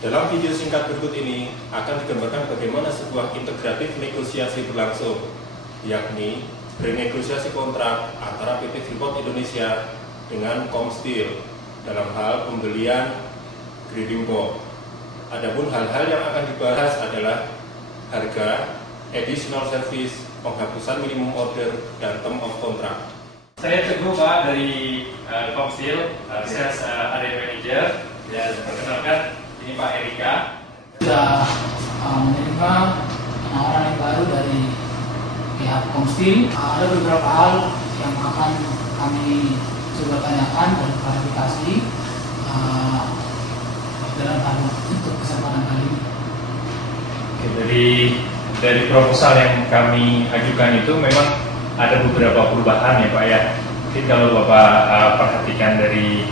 Dalam video singkat berikut ini akan digambarkan bagaimana sebuah integratif negosiasi berlangsung, yakni renegosiasi kontrak antara PT Freeport Indonesia dengan Komstil dalam hal pembelian grading ball. Adapun hal-hal yang akan dibahas adalah harga, additional service, penghapusan minimum order, dan term of contract. Saya Teguh Pak dari Komstil, Sales Area Manager, dan perkenalkan ini Pak Erika. Sudah menerima penawaran yang baru dari pihak Komstil. Ada beberapa hal yang akan kami coba tanyakan dan klarifikasi dalam hal untuk kesempatan kali ini. Dari proposal yang kami ajukan itu memang ada beberapa perubahan ya Pak ya. Mungkin kalau Bapak perhatikan dari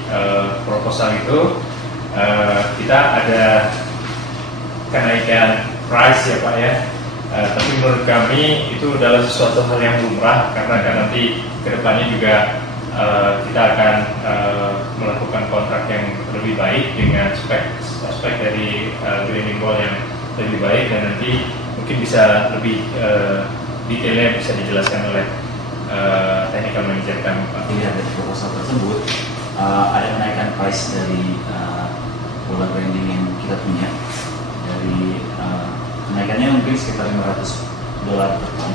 proposal itu kita ada kenaikan price ya Pak ya. Tapi menurut kami itu adalah sesuatu hal yang lumrah karena nanti kedepannya juga kita akan melakukan kontrak yang lebih baik dengan spek dari grading ball yang lebih baik, dan nanti mungkin bisa lebih detailnya bisa dijelaskan oleh technical manager kami Pak. Dilihat dari proposal tersebut ada kenaikan price dari bola branding yang kita punya, dari kenaikannya mungkin sekitar $500 per ton.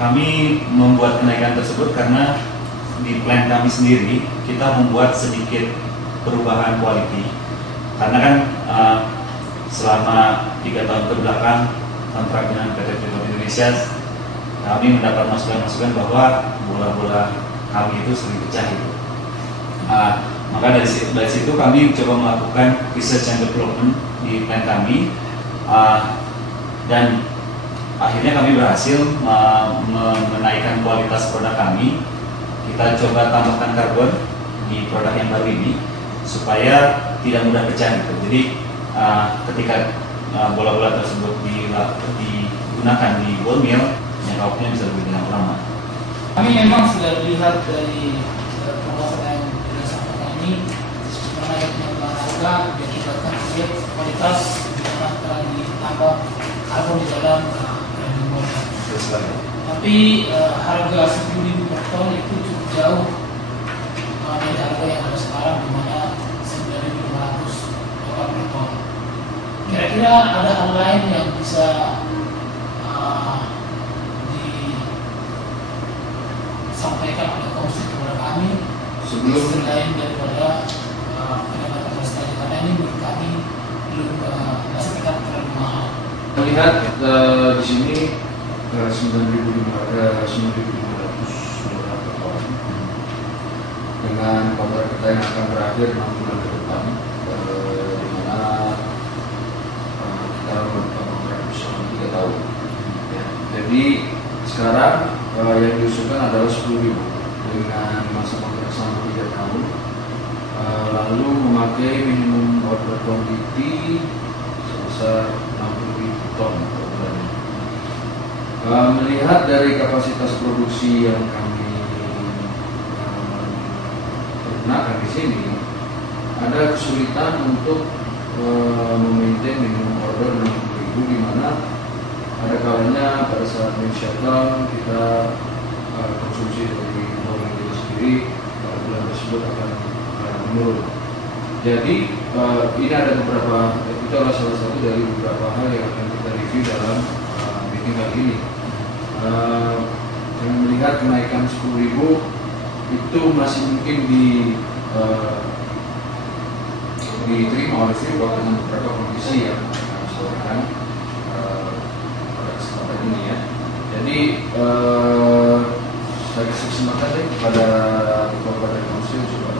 Kami membuat kenaikan tersebut karena di plan kami sendiri kita membuat sedikit perubahan quality, karena kan selama 3 tahun kebelakang kontrak dengan PT Freeport Indonesia kami mendapat masukan-masukan bahwa bola-bola kami itu sering pecah gitu. Maka dari situ kami coba melakukan research and development di plan kami, dan akhirnya kami berhasil menaikkan kualitas produk kami. Kita coba tambahkan karbon di produk yang baru ini supaya tidak mudah pecah gitu. Jadi ketika bola-bola tersebut digunakan di ball mill, jangka waktunya bisa lebih lama. Kami memang sudah lihat dari proposal yang disampaikan ini mengenai penyaluran harga diakibatkan lihat kualitas yang telah ditambah karbon di dalam grading ball. Tapi harga 10.000 per ton itu cukup jauh dari harga yang ada sekarang, di mana $9.500 per ton. Kira-kira ada hal lain yang bisa disampaikan oleh Komstil kepada kami selain daripada pendapatan tadi, karena ini menurut kami belum sekitar terlalu mahal. Melihat di sini $9.500 per ton dengan kontrak kita yang akan berakhir 6 bulan ke depan, di mana kita melakukan kontrak selama 3 tahun. Jadi sekarang yang diusulkan adalah 10.000 dengan masa kontrak selama 3 tahun, lalu memakai minimum order quantity sebesar 60.000 ton per bulan. Melihat dari kapasitas produksi yang kami gunakan di sini, ada kesulitan untuk memaintain minimum order 60.000, di mana ada kalanya pada saat main shutdown kita konsumsi dari ball itu sendiri pada bulan tersebut akan menurun. Jadi ini ada beberapa, itu adalah salah satu dari beberapa hal yang akan kita review dalam meeting kali ini. Dengan melihat kenaikan 10.000 itu masih mungkin diterima oleh Freeport dengan beberapa kondisi yang kami sampaikan pada kesempatan ini ya. Jadi saya kasih kesempatan kepada Bapak dari Komstil coba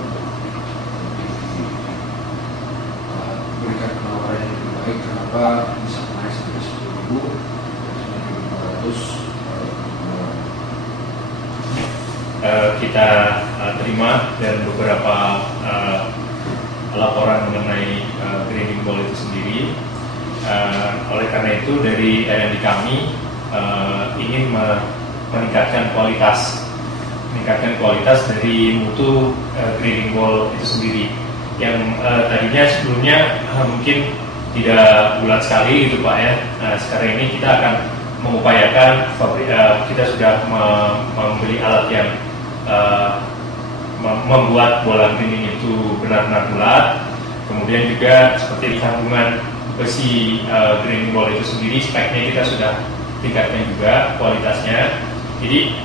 berikan penawaran yang lebih baik, kenapa bisa naik sampai 10.000 dari 9.500. Kita terima dan beberapa laporan mengenai grading ball itu sendiri. Oleh karena itu dari R&D kami ingin meningkatkan kualitas dari mutu grading ball itu sendiri. yang tadinya sebelumnya mungkin tidak bulat sekali gitu Pak ya. Nah, sekarang ini kita akan mengupayakan kita sudah membeli alat yang membuat bola grinding itu benar-benar bulat. Kemudian juga seperti di kandungan besi grinding ball itu sendiri, speknya kita sudah tingkatkan juga kualitasnya. Jadi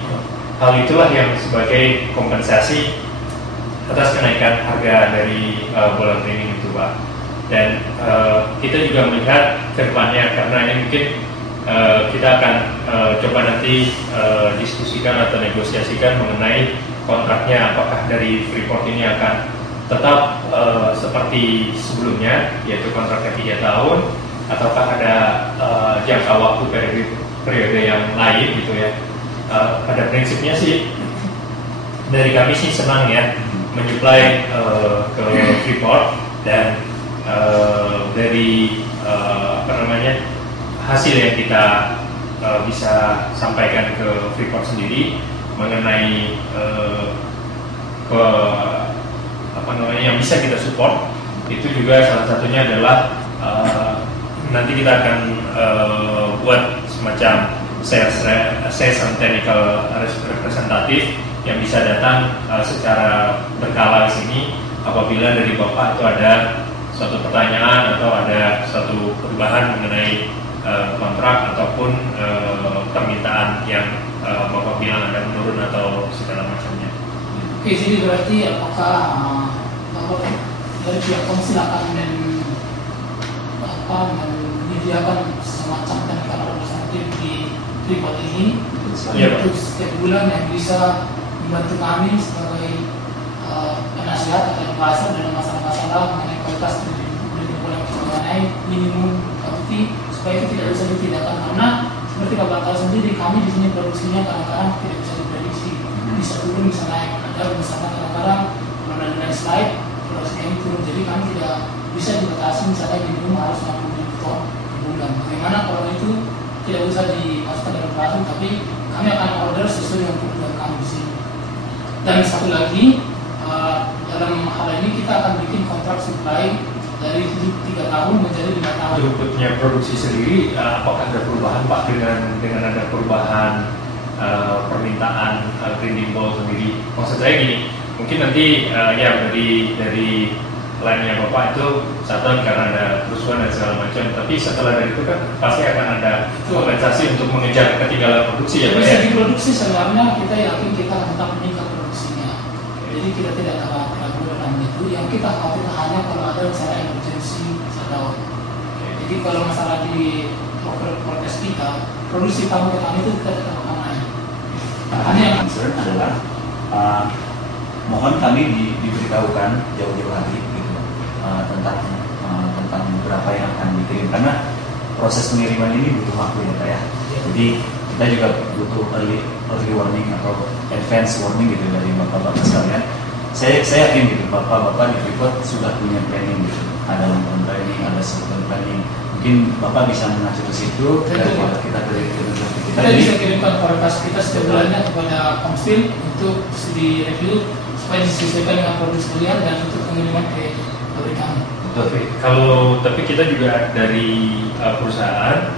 hal itulah yang sebagai kompensasi atas kenaikan harga dari bola grinding itu Pak. Dan kita juga melihat ke depannya, karena ini mungkin kita akan coba nanti diskusikan atau negosiasikan mengenai kontraknya, apakah dari Freeport ini akan tetap seperti sebelumnya, yaitu kontraknya 3 tahun, ataukah ada jangka waktu periode yang lain gitu ya. Pada prinsipnya sih dari kami sih senang ya menyuplai ke Freeport, dan dari hasil yang kita bisa sampaikan ke Freeport sendiri mengenai yang bisa kita support, itu juga salah satunya adalah nanti kita akan buat semacam sales and technical representative yang bisa datang secara berkala di sini apabila dari Bapak itu ada suatu pertanyaan atau ada suatu perubahan mengenai kontrak ataupun permintaan yang Bapak bilang ada menurun atau segala macamnya. Oke, jadi berarti apakah dari pihak komisi akan menyediakan semacam technical representative di Freeport ini untuk setiap bulan yang bisa membantu kami sebagai penasihat atau advisor dalam masalah-masalah mengenai kualitas grinding bola mengenai minimum quality, supaya itu tidak bisa ditidakkan, karena seperti Bapak tahu sendiri, kami di sini produksinya kadang-kadang tidak bisa diprediksi, bisa turun bisa naik. Ada misalnya kadang-kadang kalau dari slide produksinya ini turun, jadi kami tidak bisa dibatasi misalnya minimum harus 60.000 ton per bulan. Bagaimana kalau itu tidak usah dimasukkan dalam peraturan, tapi kami akan order sesuai dengan kebutuhan kami di sini. Dan satu lagi, dalam hal ini kita akan bikin kontrak supply dari 3 tahun menjadi 5 tahun. Berikutnya produksi sendiri, apakah ada perubahan Pak dengan ada perubahan permintaan grinding ball sendiri? Maksud saya gini, mungkin nanti ya dari lainnya Bapak itu satu karena ada kerusuhan dan segala macam, tapi setelah dari itu kan pasti akan ada kompensasi untuk mengejar ketinggalan produksi ya Pak. Dari segi produksi sebenarnya kita yakin kita tetap meningkat produksinya, jadi kita tidak ada keraguan dalam itu. Yang kita khawatir hanya kalau ada misalnya emergency shutdown. Jadi kalau masalah di proses kita, produksi tahun depan itu kita tetap akan naik. Hanya yang concern adalah mohon kami diberitahukan jauh-jauh hari gitu tentang berapa yang akan dikirim, karena proses pengiriman ini butuh waktu ya Pak ya. Jadi kita juga butuh early warning atau advance warning gitu dari bapak-bapak sekalian. Saya yakin gitu bapak-bapak di Freeport sudah punya planning gitu, ada long term planning, ada short term planning. Mungkin bapak bisa mengacu ke situ dan kita bisa kirimkan kualitas kita setiap bulannya kepada Komstil untuk di review supaya disesuaikan dengan produksi kalian dan untuk pengiriman ke pabrik kami. Tapi kita juga dari perusahaan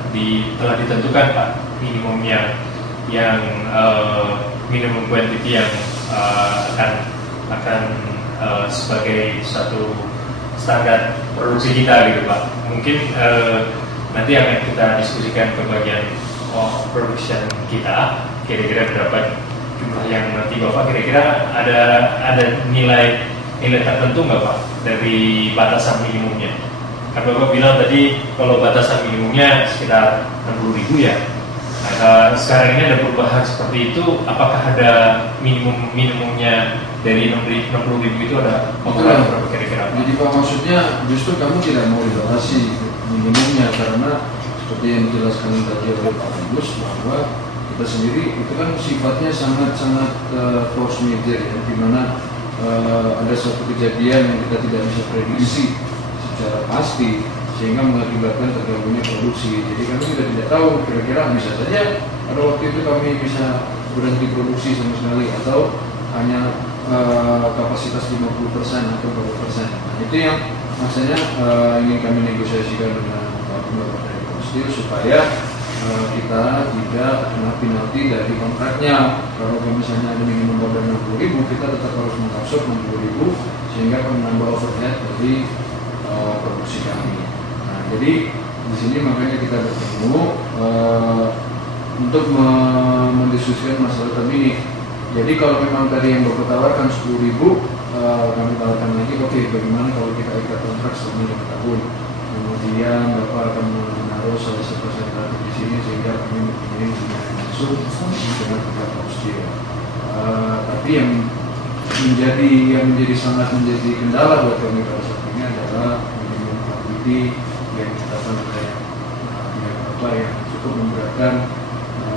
telah ditentukan Pak minimumnya yang minimum quantity yang akan sebagai satu standar produksi kita gitu Pak. Mungkin nanti akan kita diskusikan ke bagian production kita, kira-kira berapa jumlah yang nanti Bapak kira-kira ada nilai tertentu nggak Pak dari batasan minimumnya? Kan Bapak bilang tadi kalau batasan minimumnya sekitar 60.000 ya. Sekarang ini ada perubahan seperti itu, apakah ada minimumnya dari 60.000 itu ada berapa kira-kira? Jadi Pak, maksudnya justru kamu tidak mau dibatasi minimumnya, karena seperti yang dijelaskan tadi oleh Pak Agus bahwa kita sendiri itu kan sifatnya sangat-sangat force major ya, di mana ada suatu kejadian yang kita tidak bisa prediksi secara pasti sehingga mengakibatkan terganggunya produksi. Jadi kami juga tidak tahu, kira-kira bisa saja pada waktu itu kami bisa berhenti produksi sama sekali, atau hanya kapasitas 50% atau berapa persen. Nah, itu yang maksudnya ingin kami negosiasikan dengan Pak Bapak dari Komstil supaya kita tidak kena penalti dari kontraknya. Kalau misalnya ada minimum order 60.000, kita tetap harus mengabsorb 60.000 sehingga akan menambah overhead dari produksi kami. Nah, jadi di sini makanya kita bertemu untuk mendiskusikan masalah term ini. Jadi kalau memang tadi yang Bapak tawarkan 10.000, kami tawarkan lagi, oke, bagaimana kalau kita ikat kontrak selama 5 tahun. Kemudian Bapak akan menaruh salah satu persentase di sini sehingga kami mempunyai hubungan langsung dengan pihak Komstil. Tapi yang menjadi sangat menjadi kendala buat kami pada saat ini adalah minimum quantity yang ditetapkan oleh pihak Bapak yang cukup memberatkan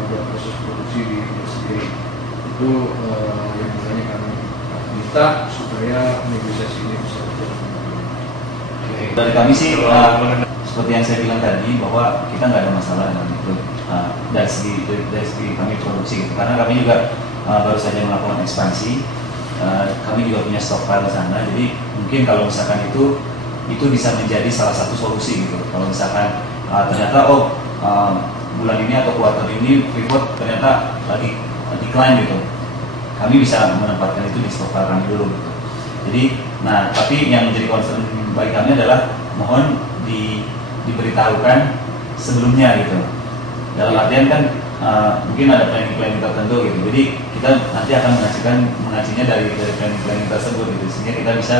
buat proses produksi di sendiri. Itu yang makanya kami minta supaya negosiasi ini bisa berjalan. Dari kami sih seperti yang saya bilang tadi bahwa kita nggak ada masalah dengan itu dari segi kami produksi gitu. Karena kami juga baru saja melakukan ekspansi, kami juga punya stok di sana. Jadi mungkin kalau misalkan itu bisa menjadi salah satu solusi gitu. Kalau misalkan ternyata bulan ini atau kuartal ini Freeport ternyata lagi decline gitu, kami bisa menempatkan itu di stok kami dulu gitu. Jadi, tapi yang menjadi concern bagi kami adalah mohon diberitahukan sebelumnya gitu. Dalam artian kan mungkin ada planning tertentu gitu. Jadi kita nanti akan mengajinya dari planning tersebut gitu. Sehingga kita bisa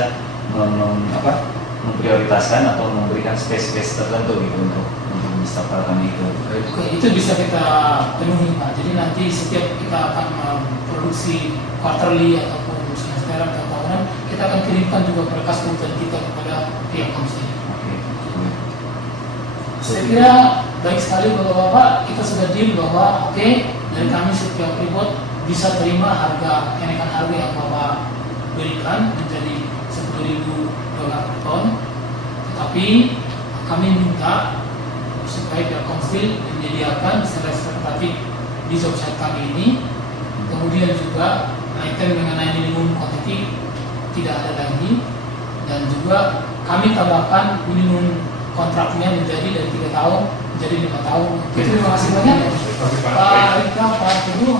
memprioritaskan atau memberikan space tertentu gitu untuk stok kami itu. Oke, itu bisa kita penuhi Pak. Jadi nanti setiap kita akan produksi quarterly ataupun semesteran atau tahunan, kita akan kirimkan juga berkas kebutuhan kita kepada pihak Komstil. Saya kira baik sekali Bapak-Bapak, kita sudah deal bahwa dari kami setiap Freeport bisa terima kenaikan harga yang Bapak berikan menjadi 10.000 dolar per ton. Tetapi kami minta supaya pihak Komstil menyediakan secara representatif di website kami ini. Kemudian juga item mengenai minimum quantity tidak ada lagi, dan juga kami tambahkan minimum kontraknya menjadi dari 3 tahun menjadi 5 tahun. Terima kasih banyak Pak Rika, Pak Teguh.